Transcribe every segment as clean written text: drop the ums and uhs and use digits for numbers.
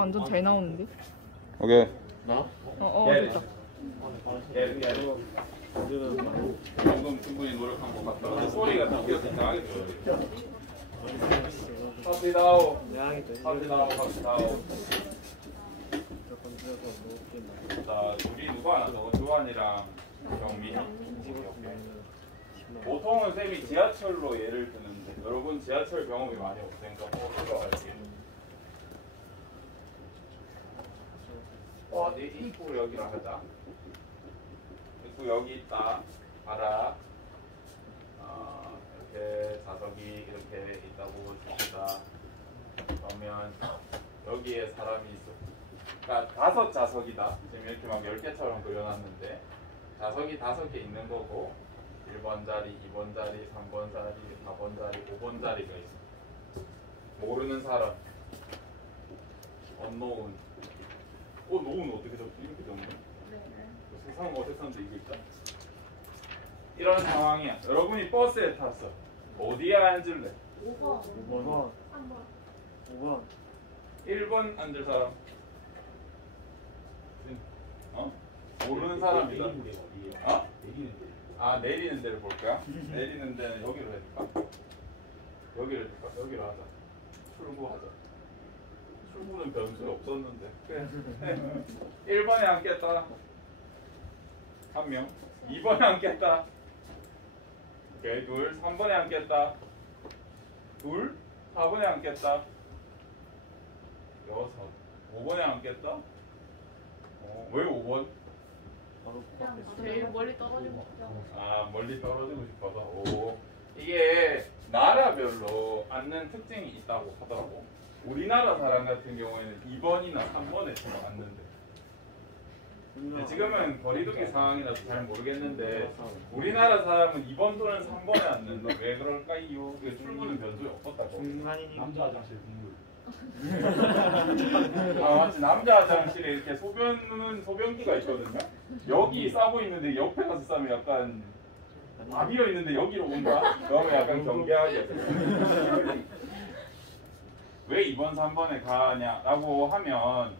완전 잘 나오는데? 오케이. 나? 됐다. 방금 충분히 노력한 것 같다. 소리가 다 끼어서 나게 들어요. 합시다오. 합시다오. 자, 우리 누가 하나 더? 조한이랑 경민. 보통은 쌤이 지하철로 예를 드는데 여러분 지하철 경험이 많이 없으니까 올라갈게요. 네 입구 여기로 하자. 입구 여기 있다. 봐라. 이렇게 좌석이 이렇게 있다고 칩시다. 그러면 여기에 사람이 있어. 그러니까 5좌석이다. 지금 이렇게 막 10개처럼 그려놨는데 좌석이 5개 있는 거고 1번 자리, 2번 자리, 3번 자리, 4번 자리, 5번 자리가 있어. 모르는 사람. unknown. 노은 어떻게 적지? 이렇게 적네. 세상 어색한데 이거 있다. 이런 상황이야. 여러분이 버스에 탔어. 어디에 앉을래? 5번. 5번. 1번 앉을 사람. 모르는 사람이다. 내리는 데를 볼 거야? 내리는 데는 여기로 해줄까? 여기로 해줄까? 여기로 하자. 출구하자. 출구는 변수 없었는데. 그래. 1번에 앉겠다. 한 명. 2번에 앉겠다. 오케이, 둘. 3번에 앉겠다. 둘. 4번에 앉겠다. 6. 5번에 앉겠다. 왜 5번? 제일 멀리 떨어지고 멀리 떨어지고 싶어서. 오. 이게 나라별로 앉는 특징이 있다고 하더라고. 우리나라 사람 같은 경우에는 2번이나 3번에 주로 앉는데. 지금은 거리두기 상황이라서 잘 모르겠는데 우리나라 사람은 2번 또는 3번에 앉는다. 왜 그럴까요? 그 출구는 변수에 없었다고. 남자 화장실 국물. 마치 남자 화장실에 이렇게 소변기가 있거든요. 여기 싸고 있는데 옆에 가서 싸면 약간 다 비어 있는데 여기로 온다? 그러면 약간 경계하게 돼. 왜 2번, 3번에 가냐라고 하면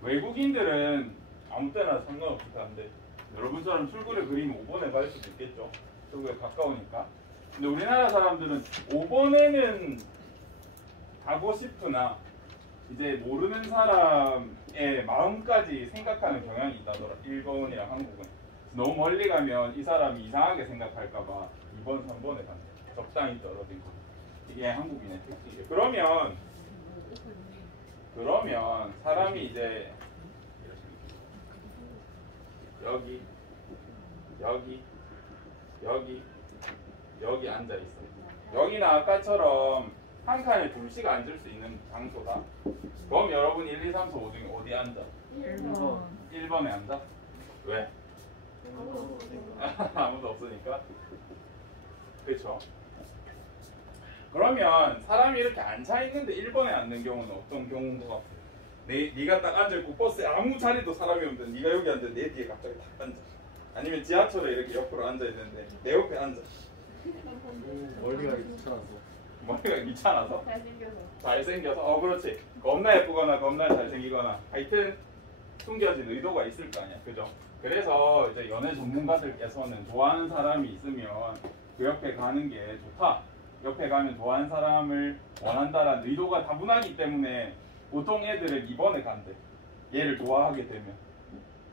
외국인들은 아무 때나 상관없이 가는데 여러분처럼 출구를 그리면 5번에 갈 수도 있겠죠. 출구에 가까우니까. 근데 우리나라 사람들은 5번에는 가고 싶으나 이제 모르는 사람의 마음까지 생각하는 경향이 있다더라. 일본이랑 한국은. 너무 멀리 가면 이 사람이 이상하게 생각할까봐 2번, 3번에 간대. 적당히 떨어진 거. 이게 한국인의 특징이에요. 그러면 사람이 이제 여기 앉아 있어. 여기나 아까처럼 한 칸에 둘씩 앉을 수 있는 장소다. 그럼 여러분 1, 2, 3, 4, 5 중에 어디 앉아? 1번. 1번에 앉아? 왜? 아무도 없으니까. 그렇죠. 그러면 사람이 이렇게 앉아 있는데 1번에 앉는 경우는 어떤 경우인 것 같아? 네가 딱 앉아 있고 버스에 아무 자리도 사람이 없는데 네가 여기 앉아 내 뒤에 갑자기 탁 앉아. 아니면 지하철에 이렇게 옆으로 앉아 있는데 내 옆에 앉아. 머리가 귀찮아서. 머리가 귀찮아서? 잘생겨서. 잘생겨서? 그렇지. 겁나 예쁘거나 겁나 잘생기거나 하여튼 숨겨진 의도가 있을 거 아니야. 그죠? 그래서 이제 연애 전문가들께서는 좋아하는 사람이 있으면 그 옆에 가는 게 좋다. 옆에 가면 좋아하는 사람을 원한다라는 의도가 다분하기 때문에 보통 애들은 2번에 간대. 얘를 좋아하게 되면.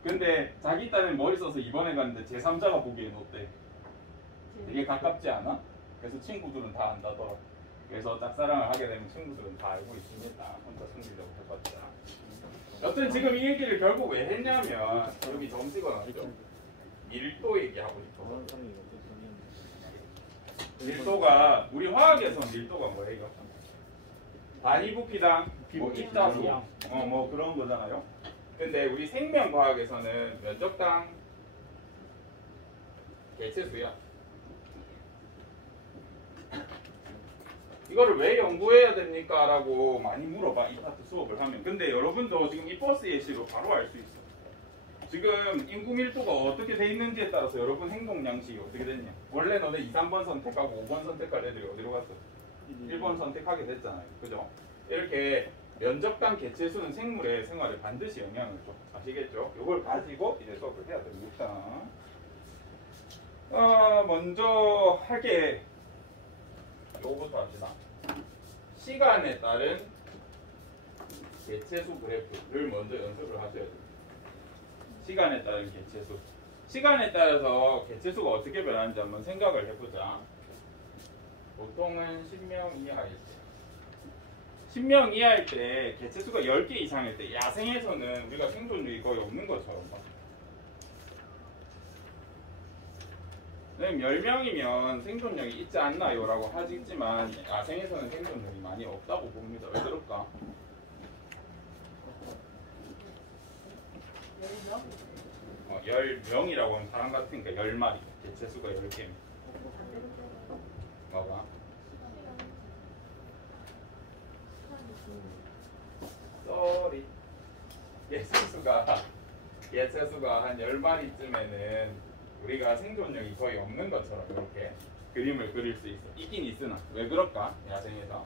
근데 자기 딴엔 머리 써서 2번에 갔는데 제3자가 보기엔 어때? 되게 가깝지 않아? 그래서 친구들은 다 안다더라. 그래서 짝사랑을 하게 되면 친구들은 다 알고 있습니다. 혼자 숨기려고 해봤자. 여튼 지금 이 얘기를 결국 왜 했냐면 여기 점 찍어놨죠. 밀도 얘기하고 싶어서. 밀도가 우리 화학에서 밀도가 뭐예요? 단위 부피당 뭐 입자수 뭐 그런 거잖아요. 근데 우리 생명과학에서는 면적당 개체수야. 이거를 왜 연구해야 됩니까? 라고 많이 물어봐. 이 파트 수업을 하면. 근데 여러분도 지금 이 버스 예시로 바로 알 수 있어. 지금 인구 밀도가 어떻게 돼 있는지에 따라서 여러분 행동 양식이 어떻게 됐냐. 원래 너네 2, 3번 선택하고 5번 선택할 애들이 어디로 갔어? 1번 선택하게 됐잖아요. 그죠? 이렇게 면적당 개체수는 생물의 생활에 반드시 영향을 줘. 아시겠죠? 이걸 가지고 이제 수업을 해야 됩니다. 먼저 할게 요거부터 합시다. 시간에 따른 개체수 그래프를 먼저 연습을 하셔야 돼요. 시간에 따른 개체수. 시간에 따라서 개체수가 어떻게 변하는지 한번 생각을 해보자. 보통은 10명 이하일 때. 10명 이하일 때 개체수가 10개 이상일 때 야생에서는 우리가 생존율이 거의 없는 것처럼 봐. 10명이면 생존력이 있지 않나요? 라고 하지만 야생에서는 생존력이 많이 없다고 봅니다. 왜 그럴까? 10명이라고 하면 사람 같으니까 10마리. 개체수가 10개입니다. 뭐가? 쏘리. 개체수가 한 10마리쯤에는 우리가 생존력이 거의 없는 것처럼 이렇게 그림을 그릴 수 있어. 있긴 있으나 왜 그럴까? 야생에서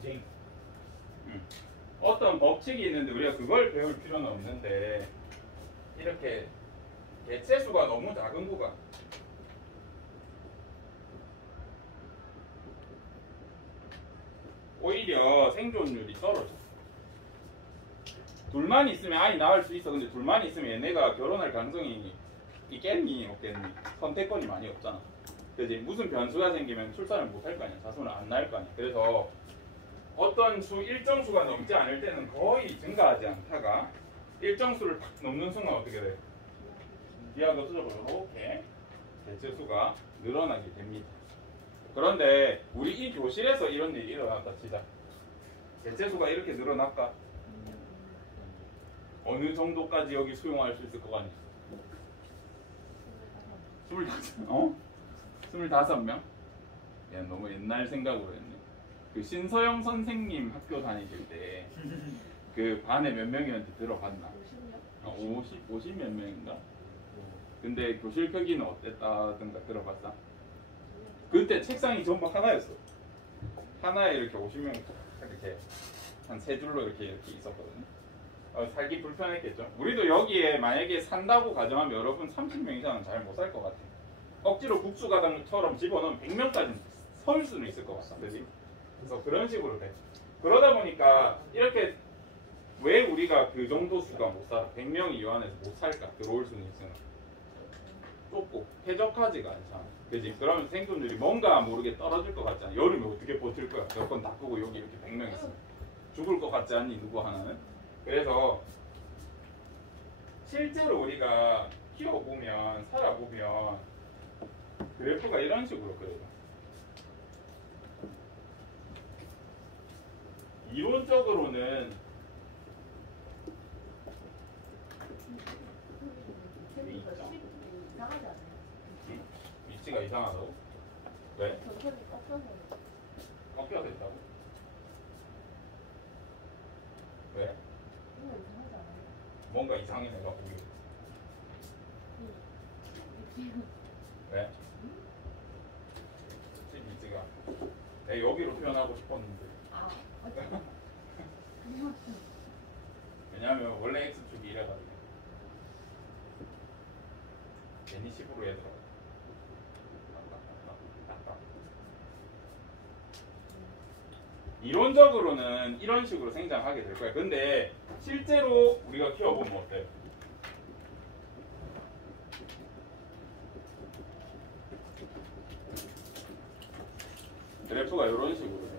경쟁. 어떤 법칙이 있는데 우리가 그걸 배울 필요는 없는데 이렇게 개체수가 너무 작은 구간 오히려 생존율이 떨어져. 둘만 있으면 아이 낳을 수 있어. 근데 둘만 있으면 얘네가 결혼할 가능성이 있겠니 없겠니? 선택권이 많이 없잖아. 그지? 무슨 변수가 생기면 출산을 못 할 거 아니야. 자손을 안 낳을 거 아니야. 그래서 어떤 일정 수가 넘지 않을 때는 거의 증가하지 않다가 일정 수를 탁 넘는 순간 어떻게 돼? 비하가 없어져버려. 이렇게 개체수가 늘어나게 됩니다. 그런데 우리 이 교실에서 이런 일이 일어났다 치자. 개체수가 이렇게 늘어날까? 어느 정도까지 여기 수용할 수 있을 것 같니? 25? 25명? 야, 너무 옛날 생각으로 했네. 그 신서영 선생님 학교 다니실 때 그 반에 몇 명이었는지 들어봤나? 50 몇 명인가? 근데 교실 크기는 어땠다든가 들어봤어? 그때 책상이 전부 하나였어. 하나에 이렇게 50명 이렇게 한 세 줄로 이렇게 있었거든요. 살기 불편했겠죠. 우리도 여기에 만약에 산다고 가정하면 여러분 30명 이상은 잘 못 살 것 같아. 억지로 국수가당처럼 집어넣으면 100명까지는 설 수는 있을 것 같아. 그렇지? 그래서 그런 식으로 돼. 그러다 보니까 이렇게 왜 우리가 그 정도 수가 못 살아? 100명이 이 안에서 못 살까? 들어올 수는 있으나 좁고 쾌적하지가 않잖아. 그지? 그러면 생존율이 뭔가 모르게 떨어질 것 같잖아. 여름에 어떻게 버틸 거야? 에어컨 다 끄고 여기 이렇게 100명 있으면 죽을 것 같지 않니? 누구 하나는? 그래서 실제로 우리가 키워보면 살아보면 그래프가 이런 식으로 그려져. 이론적으로는 위치가 이상하다고? 왜? 꺾여서 있다고? 왜? 뭔가 이상해 내가 보기에. 왜? 위치가 내가 여기로 표현하고 싶었는데 왜냐하면 원래 X축이 이래가지고 괜히 10으로 해서 이론적으로는 이런 식으로 생장하게 될 거야. 근데 실제로 우리가 키워보면 어때? 그래프가 이런 식으로 돼.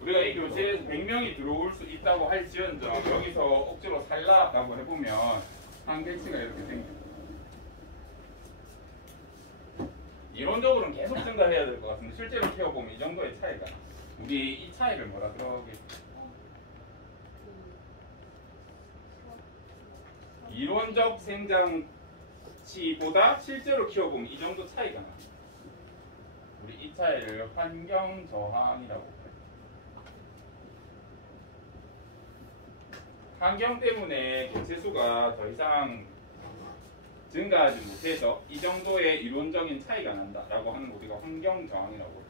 우리가 이 교실에서 100명이 들어올 수 있다고 할지언정 여기서 억지로 살라라고 해보면 한계치가 이렇게 생겨. 이론적으로는 계속 증가해야 될 것 같은데 실제로 키워보면 이 정도의 차이가 나. 우리 이 차이를 뭐라 그러겠지? 이론적 생장치보다 실제로 키워보면 이 정도 차이가 나. 우리 이 차이를 환경 저항이라고 해요. 환경 때문에 개체수가 더 이상 증가하지 못해서 이 정도의 이론적인 차이가 난다라고 하는 거 우리가 환경 저항이라고 해요.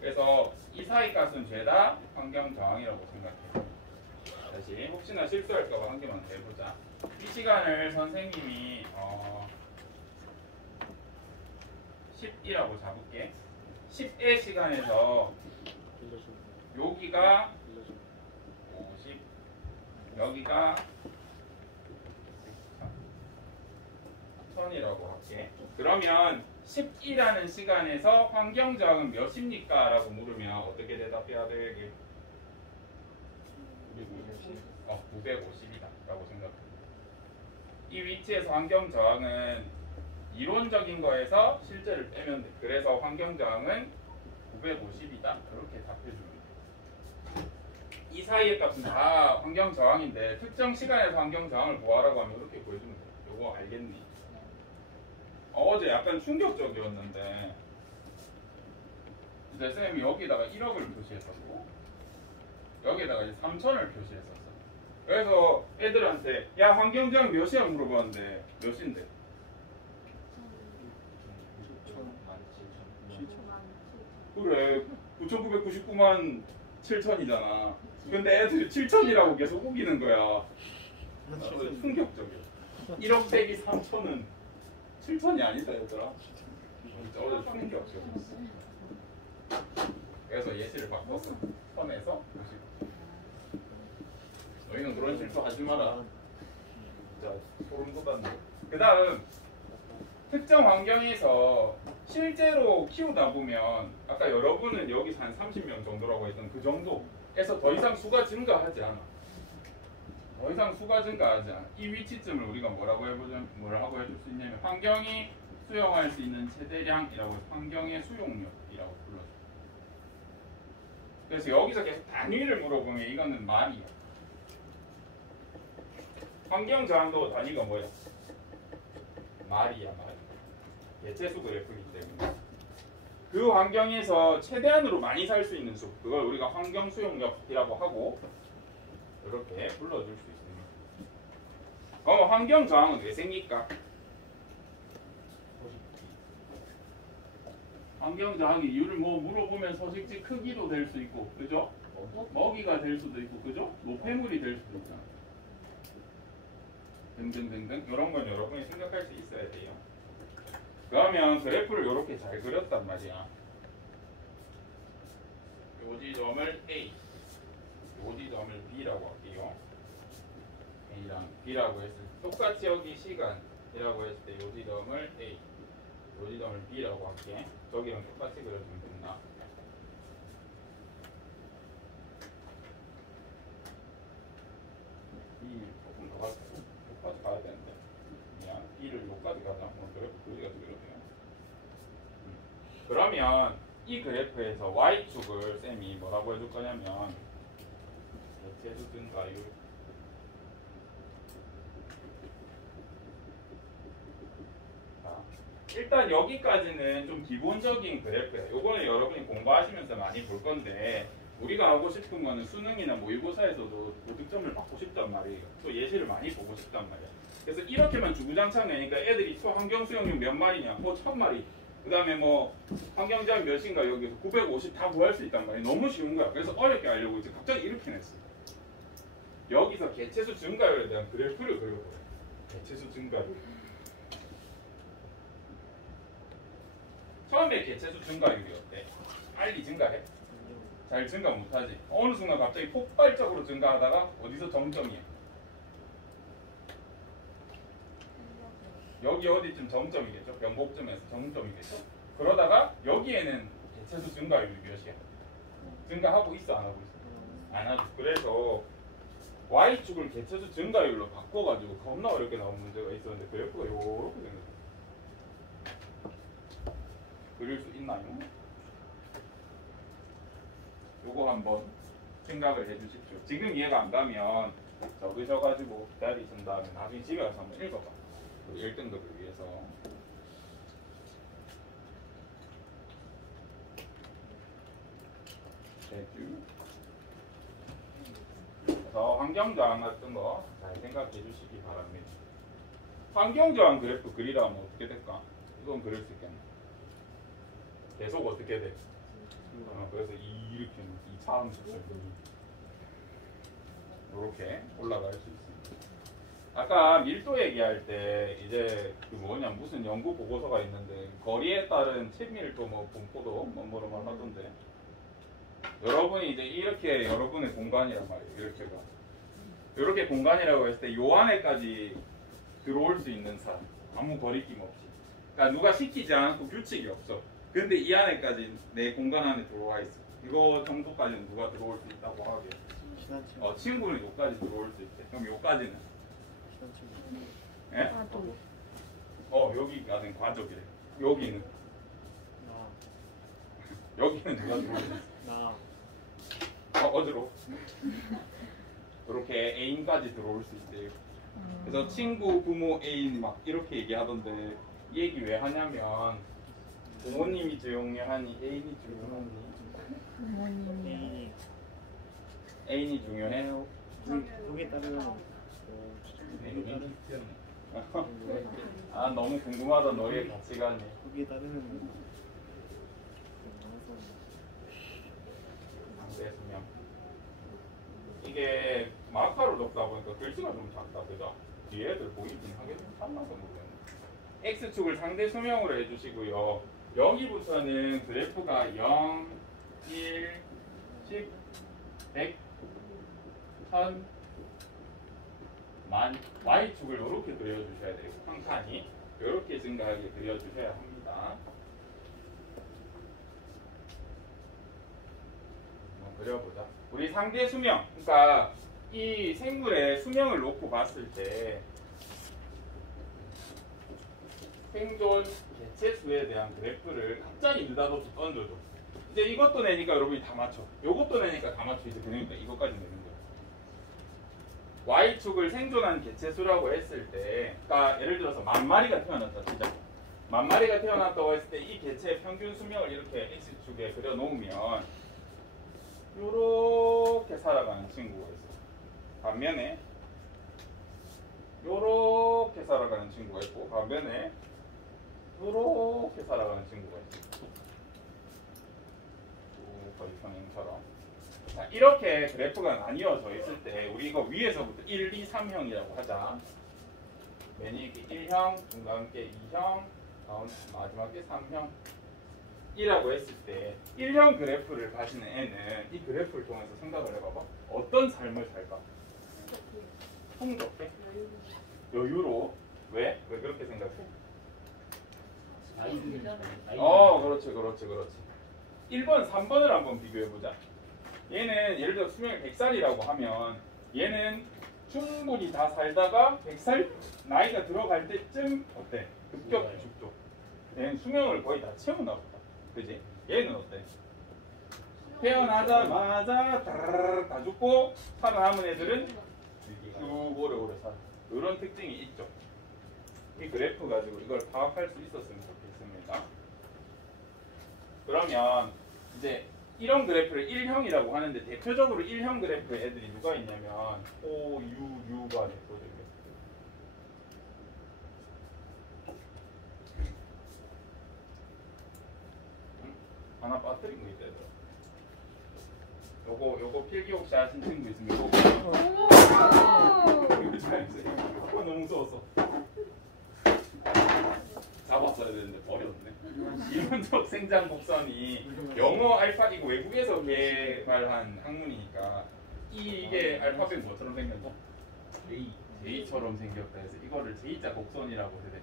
그래서 이 사이 값은 죄다 환경 저항이라고 생각해요. 다시 혹시나 실수할까봐 한 개만 더 해보자. 이 시간을 선생님이 10이라고 잡을게. 10의 시간에서 여기가 50, 여기가 1000이라고 할게. 그러면 10이라는 시간에서 환경 저항은 몇입니까? 라고 물으면 어떻게 대답해야 돼? 950이다 라고 생각해. 이 위치에서 환경 저항은 이론적인 거에서 실제를 빼면 돼. 그래서 환경 저항은 950이다 이렇게 답해주면 돼. 이 사이의 값은 다 환경 저항인데 특정 시간에서 환경 저항을 구하라고 하면 이렇게 보여주면 돼. 요거 알겠니? 어제 약간 충격적이었는데 이제 쌤이 여기다가 1억을 표시했었고 여기다가 이제 3천을 표시했었어. 그래서 애들한테 야 환경 저항 몇이야 물어봤는데 몇인데? 9,000만 7천. 그래 9,999만 7천이잖아. 근데 애들이 7천이라고 계속 우기는 거야. 충격적이야. 1억 빼기 3천은 7천이 아니다 얘들아. 진짜 어제 충격적이었어. 그래서 예시를 바꿨어. 선에서 90. 너희는 그런 실수 하지 마라. 진짜 소름 돋았네. 그 다음 특정 환경에서 실제로 키우다 보면 아까 여러분은 여기서 한 30명 정도라고 했던 그 정도에서 더 이상 수가 증가하지 않아. 더 이상 수가 증가하지 않아. 이 위치점을 우리가 뭐라고 해줄 수 있냐면 환경이 수용할 수 있는 최대량이라고 해서 환경의 수용력이라고 불러줘. 그래서 여기서 계속 단위를 물어보면 이거는 말이야. 환경 저항도 단위가 뭐야? 말이야 말. 개체수 그래프이기 때문에 그 환경에서 최대한으로 많이 살 수 있는 수 그걸 우리가 환경 수용력이라고 하고 이렇게 불러줄 수 있습니다. 그럼 환경 저항은 왜 생길까? 환경 저항의 이유를 뭐 물어보면 서식지 크기도 될 수 있고 그죠? 먹이가 될 수도 있고 그죠? 노폐물이 될 수도 있잖아. 등등등등 이런 건 여러분이 생각할 수 있어야 돼요. 그러면 그래프를 이렇게 잘 그렸단 말이야. 요 지점을 A, 요 지점을 B라고 할게요. A랑 B라고 했을 때 똑같이 여기 시간이라고 했을 때 요 지점을 A, 요 지점을 B라고 할게. 저기랑 똑같이 그려주면 된다. B 조금 더 가자. 여기까지 가야 되는데. 미안. B를 여기까지 가자. 오늘 그래프 그리기가 되거든요. 그러면 이 그래프에서 Y축을 쌤이 뭐라고 해줄 거냐면 개체수 증가율 자, 일단 여기까지는 좀 기본적인 그래프예요. 요거는 여러분이 공부하시면서 많이 볼 건데 우리가 하고 싶은 거는 수능이나 모의고사에서도 고득점을 받고 싶단 말이에요. 또 예시를 많이 보고 싶단 말이야. 그래서 이렇게만 주구장창 내니까 애들이 환경 수용력 몇 마리냐? 뭐 1000마리. 그 다음에 뭐 환경저항 몇인가 여기서 950 다 구할 수 있단 말이야. 너무 쉬운 거야. 그래서 어렵게 하려고 이제 갑자기 이렇게 냈어. 여기서 개체수 증가율에 대한 그래프를 그려보래. 개체수 증가율. 처음에 개체수 증가율이 어때? 빨리 증가해? 잘 증가 못하지. 어느 순간 갑자기 폭발적으로 증가하다가 어디서 정점이야? 여기 어디쯤 정점이겠죠? 변곡점에서 정점이겠죠? 그러다가 여기에는 개체수 증가율이 몇이야? 증가하고 있어? 안 하고 있어? 안 하고. 그래서 Y축을 개체수 증가율로 바꿔가지고 겁나 어렵게 나온 문제가 있었는데 그래프가 요렇게 생겼어요. 그릴 수 있나요? 요거 한번 생각을 해주십시오. 지금 이해가 안 가면 적으셔가지고 기다리신 다음에 나중에 집에 가서 한번 읽어봐. 1등급을 위해서. 그래서 환경저항 같은 거 잘 생각해 주시기 바랍니다. 환경저항 그래프 그리라면 어떻게 될까? 이건 그릴 수 있겠네. 계속 어떻게 돼? 그래서 이렇게 이차함 수준이 이렇게 올라갈 수 있습니다. 아까 밀도 얘기할 때 이제 그 뭐냐 무슨 연구 보고서가 있는데 거리에 따른 친밀도 뭐 분포도 뭐뭐로 하던데 여러분이 이제 이렇게 여러분의 공간이란 말이에요. 이렇게가 이렇게 공간이라고 했을 때 요 안에까지 들어올 수 있는 사람 아무 거리낌 없이 그러니까 누가 시키지 않고 규칙이 없어. 근데 이 안에까지 내 공간 안에 들어와 있어. 이거 정도까지는 누가 들어올 수 있다고 하게. 친구는 여기까지 들어올 수 있대. 그럼 여기까지는? 예? 여기까지는 과적이래. 여기는? 여기는 누가 들어올 수 있어? 어디로? 이렇게 애인까지 들어올 수 있대요. 그래서 친구, 부모, 애인 막 이렇게 얘기하던데 이 얘기 왜 하냐면 부모님이 중요하니 애인이 중요하니? 부모님이 애인이 중요해요. 거기에 따르면 아 너무 궁금하다 너의 가치관이. 거기에 따르면 상대수명. 이게 마카로 적다 보니까 글씨가 좀 작다 그죠? 뒤에 애들 보이긴 하겠지 탐나서 모르겠네. X축을 상대 수명으로 해주시고요. 여기부터는 그래프가 0, 1, 10, 100, 1000, 만 Y축을 이렇게 그려주셔야 돼요. 한 칸이 이렇게 증가하게 그려주셔야 합니다. 한번 그려보자. 우리 상대 수명, 그러니까 이 생물의 수명을 놓고 봤을 때 생존 개체수에 대한 그래프를 갑자기 느닷없이 던져줘. 이제 이것도 내니까 여러분이 다 맞춰. 요것도 내니까 다 맞춰. 이제 되니까 이것까지 내는 거야. Y축을 생존한 개체수라고 했을 때, 그러니까 예를 들어서 10,000마리가 태어났다 치자. 10,000마리가 태어났다고 했을 때 이 개체의 평균 수명을 이렇게 X축에 그려놓으면 요렇게 살아가는 친구가 있어. 반면에 요렇게 살아가는 친구가 있고 반면에 요렇게 살아가는 친구가 있어. 거의 선행처럼. 자, 이렇게 그래프가 나뉘어져 있을 때 우리 이거 위에서부터 1, 2, 3형이라고 하자. 맨 위에 1형, 중간 게 2형, 마지막에 3형 이라고 했을 때 1형 그래프를 가시는 애는 이 그래프를 통해서 생각을 해봐봐. 어떤 삶을 살까? 풍족해? 여유로? 왜? 왜 그렇게 생각해? 그렇지. 1번, 3번을 한번 비교해보자. 얘는 예를 들어 수명이 100살이라고 하면 얘는 충분히 다 살다가 100살 나이가 들어갈 때쯤 어때? 급격 죽죠. 얘는 수명을 거의 다 채우나 보다. 그지? 얘는 어때? 태어나자마자 다르르 다 죽고 살아남은 애들은 쭉 오래오래 살아. 이런 특징이 있죠. 이 그래프 가지고 이걸 파악할 수 있었으면 좋겠습니다. 그러면 이제 이런 그래프를 1형이라고 하는데 대표적으로 1형 그래프의 애들이 누가 있냐면 O, U, U가 대표적이에요. 하나 빠뜨린 거 있다 얘들아. 요거 필기 혹시 하신 친구 있으면 요거 너무 무서웠어. 잡았어야 되는데 버렸네. 이론적 생장 곡선이 영어 알파 이거 외국에서 개발한 학문이니까 이게 알파벳 뭐처럼 생겼어? J처럼 생겼다 해서 이거를 J자 곡선이라고 해야 돼.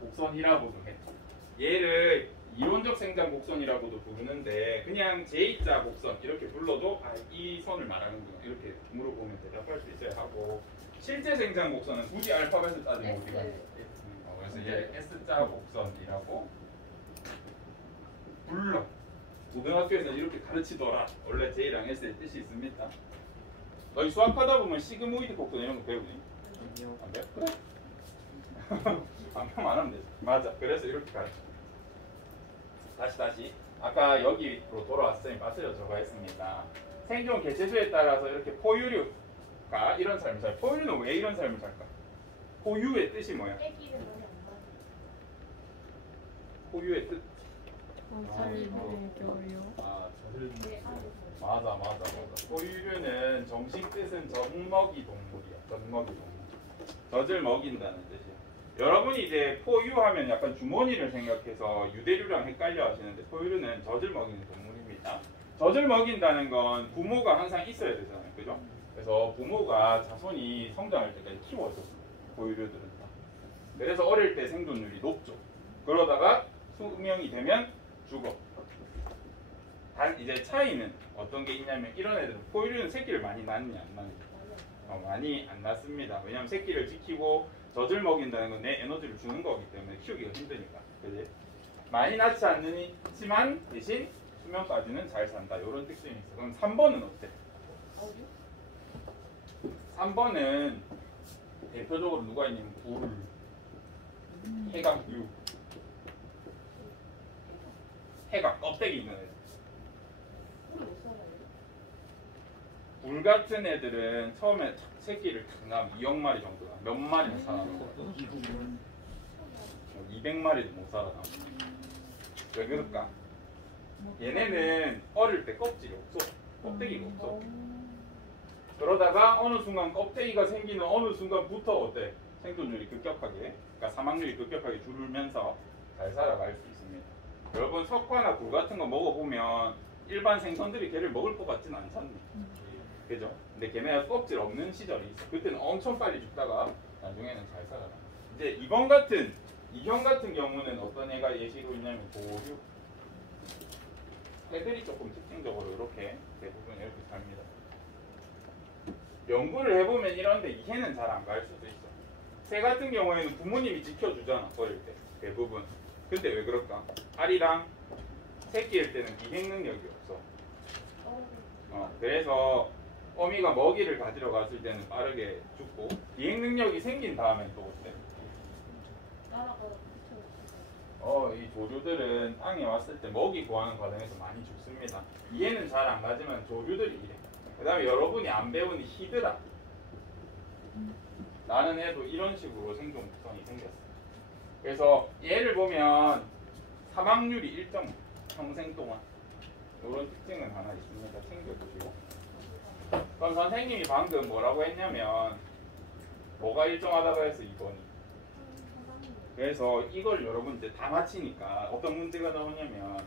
곡선이라고도 해. 얘를 이론적 생장 곡선이라고도 부르는데 그냥 J자 곡선 이렇게 불러도 이 선을 말하는구나 이렇게 물어보면 대답할 수 있어야 하고 실제 생장 곡선은 굳이 알파벳을 따지면 어디가 그래서 얘 S자 곡선이라고 불러. 고등학교에서 이렇게 가르치더라. 원래 J랑 S의 뜻이 있습니다. 너희 수학하다 보면 시그모이드 곡선 이런 거 배우니? 안 배워? 그래? 안 하면 되지. 맞아. 그래서 이렇게 가르쳐. 다시 아까 여기로 돌아왔으니 마스터 들어가 있습니다. 생존 개체수에 따라서 이렇게 포유류가 이런 삶을 살. 포유류는 왜 이런 삶을 살까? 포유의 뜻이 뭐야? 포유의 뜻. 설명해줘요. 아, 맞아. 포유류는 정식 뜻은 젖먹이 동물이야. 젖먹이 동물. 젖을 먹인다는 뜻이야. 여러분이 이제 포유하면 약간 주머니를 생각해서 유대류랑 헷갈려 하시는데 포유류는 젖을 먹이는 동물입니다. 젖을 먹인다는 건 부모가 항상 있어야 되잖아요. 그죠? 그래서 부모가 자손이 성장할 때까지 키워줘. 포유류들은 다. 그래서 어릴 때 생존율이 높죠. 그러다가 수명이 되면 죽어. 단 이제 차이는 어떤 게 있냐면 이런 애들은 포유류는 새끼를 많이 낳느냐 안 낳느냐. 많이 안 낳습니다. 왜냐하면 새끼를 지키고 젖을 먹인다는 건 내 에너지를 주는 거기 때문에 키우기가 힘드니까. 그지? 많이 낳지 않지만 대신 수명까지는 잘 산다. 이런 특징이 있어. 그럼 3번은 어때? 3번은 대표적으로 누가 있냐면 불, 해각류, 해가 껍데기 있는 애들. 불 같은 애들은 처음에 새끼를 탁 낳으면 2억 마리 정도가 몇 마리는 살아남고 200마리도 못 살아남고. 왜 그럴까? 얘네는 어릴 때 껍질이 없어. 껍데기가 없어. 그러다가 어느 순간 껍데기가 생기는 어느 순간부터 어때? 생존율이 급격하게, 그러니까 사망률이 급격하게 줄면서 잘 살아갈 수 있습니다. 여러분 석화나 굴 같은 거 먹어보면 일반 생선들이 걔를 먹을 것 같지는 않잖니. 그죠? 근데 걔네가 껍질 없는 시절이 있어. 그때는 엄청 빨리 죽다가 나중에는 잘 살아나. 이제 2형 같은 경우는 어떤 애가 예시로 있냐면 도류. 애들이 조금 특징적으로 이렇게 대부분 이렇게 삽니다. 연구를 해보면 이런데 이해는 잘 안 갈 수도 있어. 새 같은 경우에는 부모님이 지켜주잖아, 어릴 때 대부분. 근데 왜 그럴까? 알이랑 새끼일 때는 기행 능력이 없어. 그래서 어미가 먹이를 가지러 갔을 때는 빠르게 죽고 기행 능력이 생긴 다음엔 또 어때? 이 조류들은 땅에 왔을 때 먹이 구하는 과정에서 많이 죽습니다. 이해는 잘 안 가지만 조류들이 이래. 그 다음에 여러분이 안 배운 히드라. 나는 애도 이런 식으로 생존 구성이 생겼어. 그래서 얘를 보면 사망률이 일정 평생 동안 이런 특징은 하나 있습니다. 챙겨보시고. 그럼 선생님이 방금 뭐라고 했냐면 뭐가 일정하다고 해서 2번이. 그래서 이걸 여러분 이제 다 맞히니까 어떤 문제가 나오냐면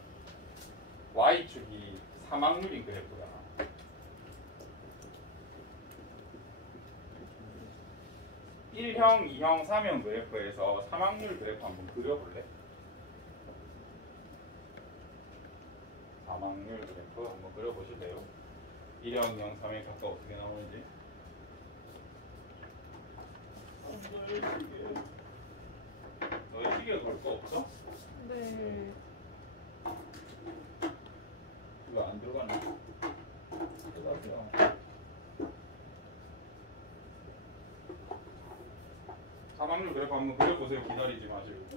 Y축이 사망률인 그래프야. 1형, 2형, 3형 그래프에서 사망률 그래프 한번 그려볼래? 사망률 그래프 한번 그려보실래요? 1형, 2형, 3형 각각 어떻게 나오는지. 너희 시계 걸 거 없어? 네. 이거 안 들어가네. 들어가세요. 사망률 그래프 한번 그려보세요. 기다리지 마시고.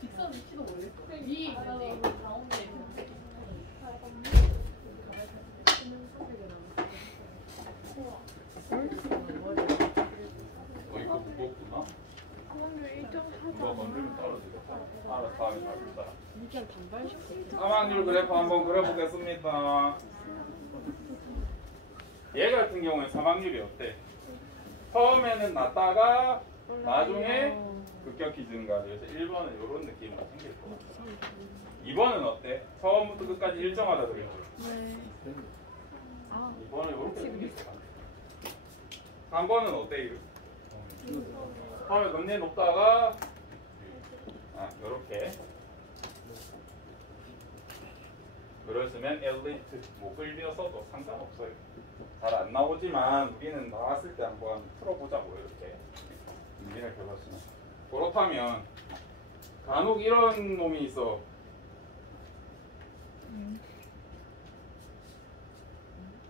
직선 위치도 모르겠어. 위 있는데 가운데 이거 무겁구나. 사망률 1.4. 누가 건드리면 떨어지겠다. 알았어, 다음에 봐줍시다. 진짜 단발식. 사망률 그래프 한번 그려보겠습니다. 얘 같은 경우에 사망률이 어때? 처음에는 낮다가 나중에 급격히 증가. 그래서 1번은 이런 느낌으로 생길 것 같아. 2번은 어때? 처음부터 끝까지 일정하다 그랬죠? 네. 2번은 이렇게 생길 것 같아. 3번은 어때? 처음에 굉장히 높다가 이렇게 글을 쓰면 엘리트 뭐 끌려서도 상관없어요. 잘 안 나오지만 우리는 나왔을 때 한번 풀어보자고 이렇게 문제를 펴봤으면. 그렇다면 간혹 이런 놈이 있어.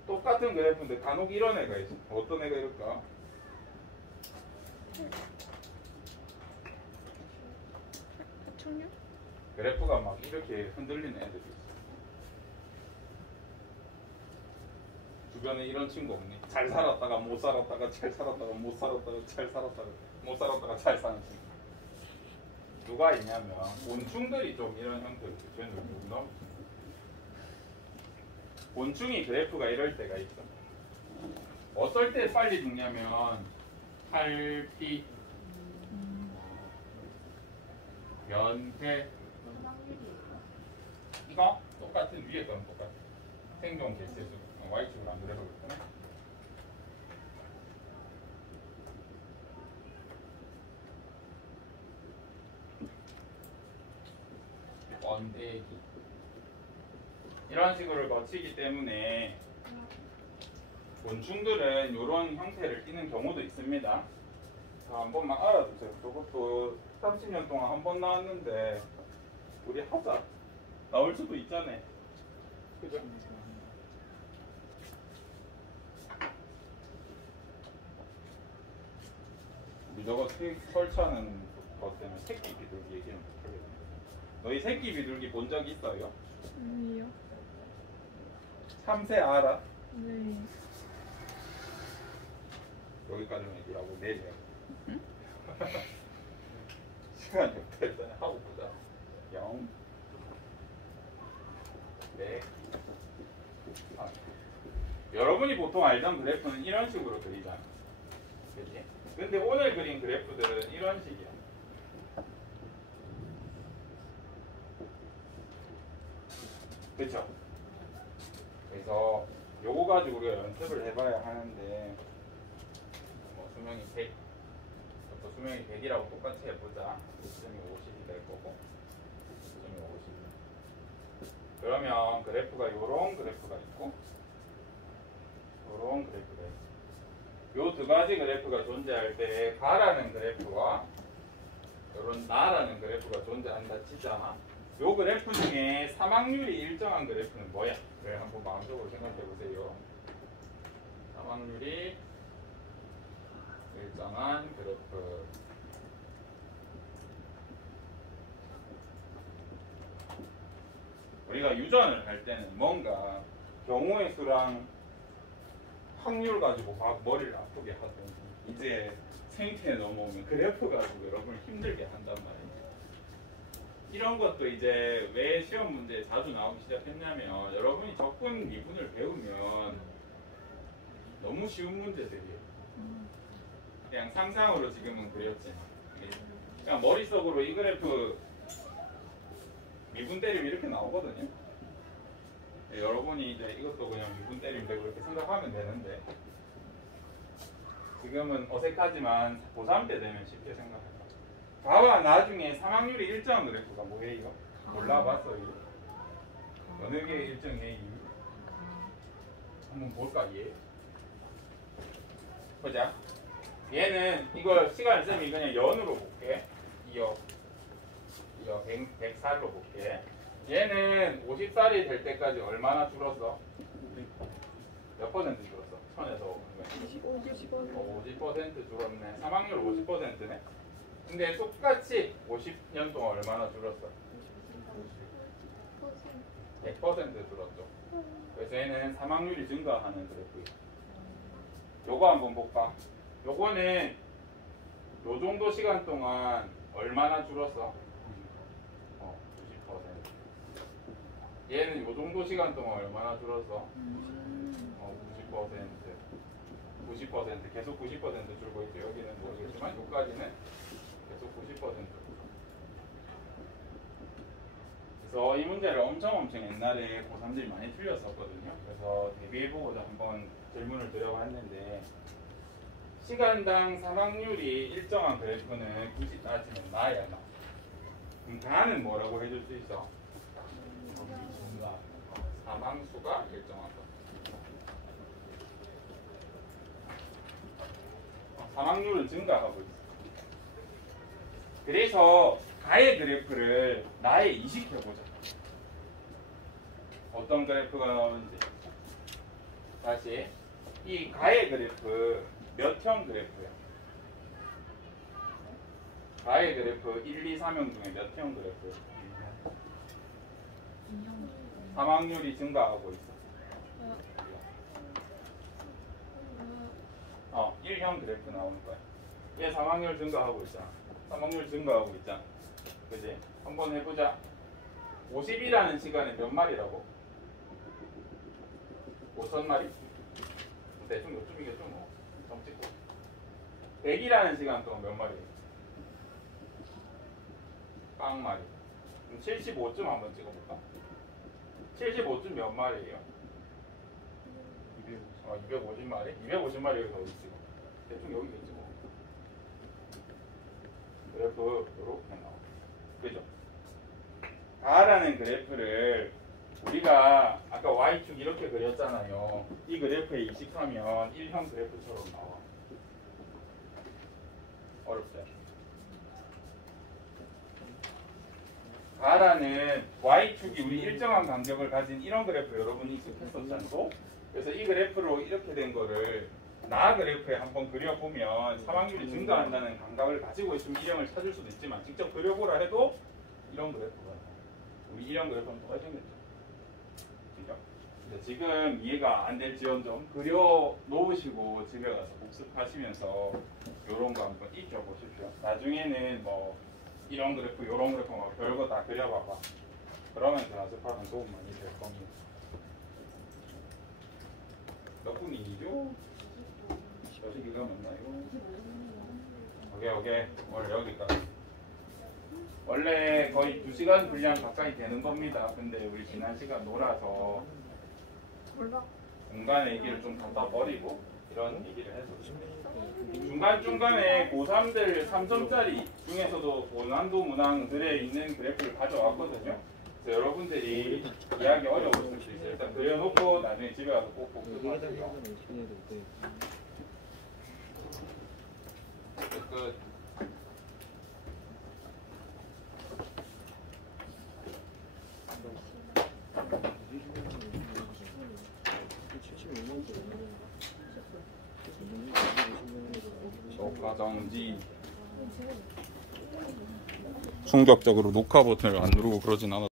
똑같은 그래프인데 간혹 이런 애가 있어. 어떤 애가 이럴까? 청년? 그래프가 막 이렇게 흔들리는 애들이 있어. 주변에 이런 친구 없니? 잘 살았다가 못 살았다가 잘 살았다가 못 살았다가 잘 살았다가 못 살았다가 잘 사는 친구. 누가 있냐면 곤충들이 좀 이런 형태로 쟤는 누구나? 곤충이 그래프가 이럴 때가 있어. 어떨 때 빨리 죽냐면 탈피, 연퇴 이거 똑같은 위에 거는 똑같아. 생존 개체수 Y축으로 안 그래서 그렇구나. 번데기 이런 식으로 거치기 때문에 곤충들은 이런 형태를 띠는 경우도 있습니다. 자, 한 번만 알아두세요. 저것도 30년 동안 한 번 나왔는데 우리 하자. 나올 수도 있잖아요. 그죠? 우리 저거 설치하는 것 때문에 새끼 비둘기 얘기는 못하겠네. 너희 새끼 비둘기 본 적 있어요? 아니요. 참새 알아? 네. 여기까지만 얘기하고 내려. 시간이 없다 일단 하고 보자. 0 네. 여러분이 보통 알던 그래프는 이런 식으로 그리잖아. 그치? 근데 오늘 그린 그래프들은 이런 식이야. 그쵸? 그래서 요거 가지고 우리가 연습을 해봐야 하는데 뭐 수명이 100 또 수명이 100이라고 똑같이 해보자. 수명이 50이 될 거고 수명이 50. 그러면 그래프가 요런 그래프가 있고 요런 그래프가 있어. 요 두 가지 그래프가 존재할 때 가라는 그래프와 요런 나라는 그래프가 존재한다 치잖아. 요 그래프 중에 사망률이 일정한 그래프는 뭐야? 그래 한번 마음속으로 생각해 보세요. 사망률이 일정한 그래프. 우리가 유전을 할 때는 뭔가 경우의 수랑 확률 가지고 막 머리를 아프게 하던 이제 생태에 넘어오면 그래프 가지고 여러분을 힘들게 한단 말이에요. 이런 것도 이제 왜 시험 문제에 자주 나오기 시작했냐면 여러분이 적분 미분을 배우면 너무 쉬운 문제들이에요. 그냥 상상으로 지금은 그렸지만 그냥 머릿속으로 이 그래프 미분 때리면 이렇게 나오거든요. 여러분이 이제 이것도 그냥 미분 때리면 되고 이렇게 생각하면 되는데 지금은 어색하지만 고3 때 되면 쉽게 생각해요. 가와 나중에 사망률이 일정한 그래프가 뭐예요? 몰라봤어요. 어느 게 일정해요? 한번 볼까 얘? 보자. 얘는 이거 시간을 쓰면 그냥 연으로 볼게. 2억 100살로 볼게. 얘는 50살이 될 때까지 얼마나 줄었어? 몇 퍼센트 줄었어? 1000에서 50% 줄었네. 사망률 50%네. 근데 똑같이 50년 동안 얼마나 줄었어? 100% 줄었죠. 그래서 얘는 사망률이 증가하는 그래프예요. 요거 한번 볼까? 요거는 요 정도 시간 동안 얼마나 줄었어? 90%. 얘는 요 정도 시간 동안 얼마나 줄었어? 90% 계속 90% 줄고 있죠. 여기는 모르겠지만 여기까지는 계속 90% 그래서 이 문제를 엄청 옛날에 고3들이 많이 틀렸었거든요. 그래서 대비해보고자 한번 질문을 드려고 했는데 시간당 사망률이 일정한 그래프는 굳이 따지면 나야 나. 그럼 가는 뭐라고 해줄 수 있어? 증가. 사망수가 일정하다. 사망률은 증가하고 있어. 그래서 가의 그래프를 나에 이식해보자. 어떤 그래프가 나오는지. 다시 이 가의 그래프 몇형 그래프야? 가의 그래프 1, 2, 3형 중에 몇 형 그래프야? 사망률이 증가하고 있어. 1형 그래프 나오는 거야. 얘 사망률 증가하고 있잖아. 사망률 증가하고 있잖아. 그지? 한번 해보자. 50이라는 시간에 몇 마리라고? 5,000마리? 대충 요쯤이겠죠 뭐. 점 찍고. 100이라는 시간 동안 몇 마리? 빵 마리. 그럼 75쯤 한번 찍어볼까? 75쯤 몇 마리예요? 250마리? 250마리 여기서 어디 찍어? 대충 여기겠지 뭐. 그래프 이렇게 나와. 그죠? 가라는 그래프를 우리가 아까 y축 이렇게 그렸잖아요. 이 그래프에 이식하면 1형 그래프처럼 나와. 어렵죠? 가라는 y축이 우리 일정한 간격을 가진 이런 그래프 여러분이 익숙했었잖아요. 그래서 이 그래프로 이렇게 된 거를 나 그래프에 한번 그려보면 사망률이 증가한다는 감각을 가지고 있으면 이형을 찾을 수도 있지만 직접 그려보라 해도 이런 그래프가 나와요. 우리 이런 그래프는 똑같이 생겼죠. 그죠? 근데 지금 이해가 안 될지언정 그려 놓으시고 집에 가서 복습하시면서 이런 거 한번 익혀보십시오. 나중에는 뭐 이런 그래프, 이런 그래프 막 별거 다 그려봐봐. 그러면 그 연습하면 도움 많이 될 겁니다. 몇 분이죠? 몇 시기가 맞나요? 오케이. 오늘 여기까지. 원래 거의 2시간 분량 가까이 되는 겁니다. 근데 우리 지난 시간 놀아서 중간 얘기를 좀 갖다 버리고 이런 얘기를 해서 중간중간에 고3들 3점짜리 중에서도 고난도 문항들에 있는 그래프를 가져왔거든요. 그래서 여러분들이 이해하기 어려웠을 수 있어요. 일단 그려놓고 나중에 집에 가서 꼭 복습하세요. 끝. 녹화정지. 충격적으로 녹화 버튼을 안 누르고 그러진 않았